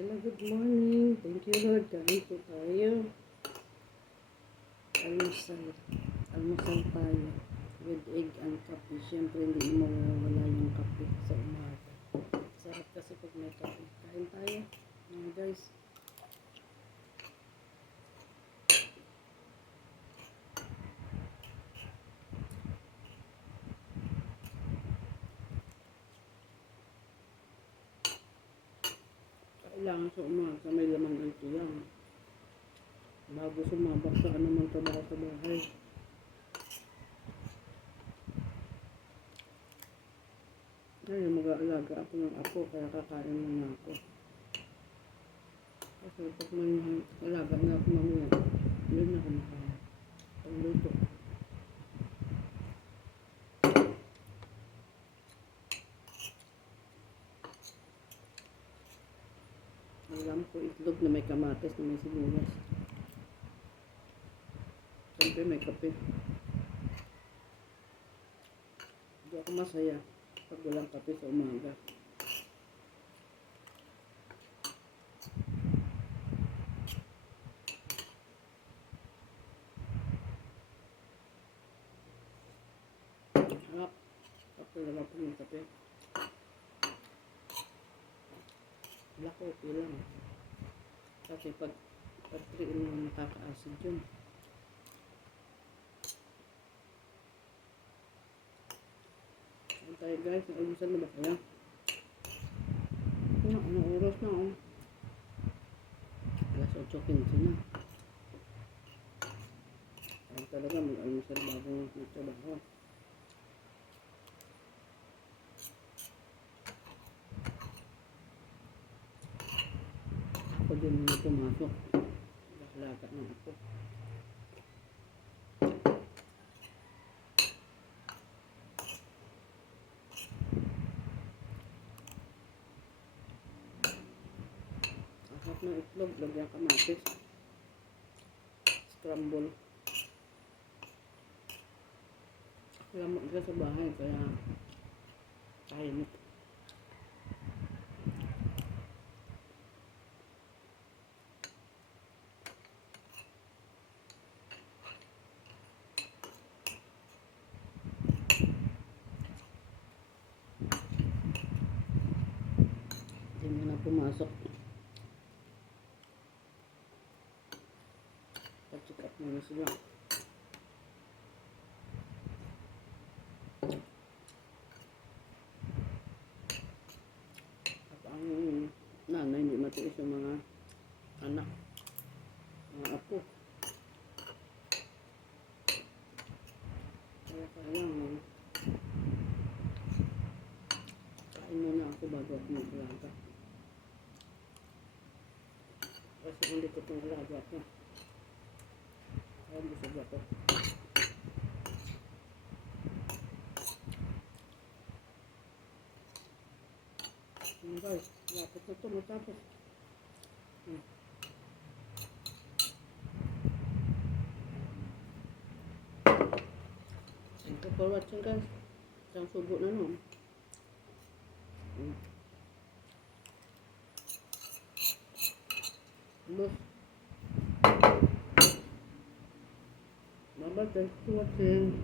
Hello, good morning. Thank you, Lord. Kain po tayo. Almusal. Almusal tayo. With egg and kape. Siyempre, hindi mo mawawala yung kape sa umaga. Sarap kasi pag may kape. Kain tayo. Mga guys. Kailangan sa umaga may laman ng tiyang. Bago sumabak sa anumang trabaho sa bahay. Ngayon mag-aalaga ako ng apo kaya kakain muna ako. Kasi pag may alaga na ako mamaya, yun na ako makain. Pagluto. Alam ko itlog na may kamatis na may sibuyas. Siyempre may kape. Hindi ako masaya pag walang kape sa umaga. Harap. Kape lang ako ng kape. Wala ko okay lang. Kasi pag 3 mo nakaka-acid yun. Tayo guys, nag-almusal na ba kaya? Anong oras na oh? Alas 8:15 na. Kaya talaga mag-almusal bago magtrabaho. Ako din na pumasok. Laga ng ako. Ahap ng itlog, lagyan kamatis. Scramble. Lamok ka sa bahay, kaya kain ito. Hindi mo na pumasok. Pa-check up muna sila. At ang nanay hindi matiis yung mga anak, mga apo. Kaya kailangan kain muna ako bago ako mag-alaga. Kasi hindi ko itong alaga ko. Kaya busog ako. Guys, lapit na ito matapos. Thank you for watching guys. Isang subo na nun. Bye. Thanks for watching.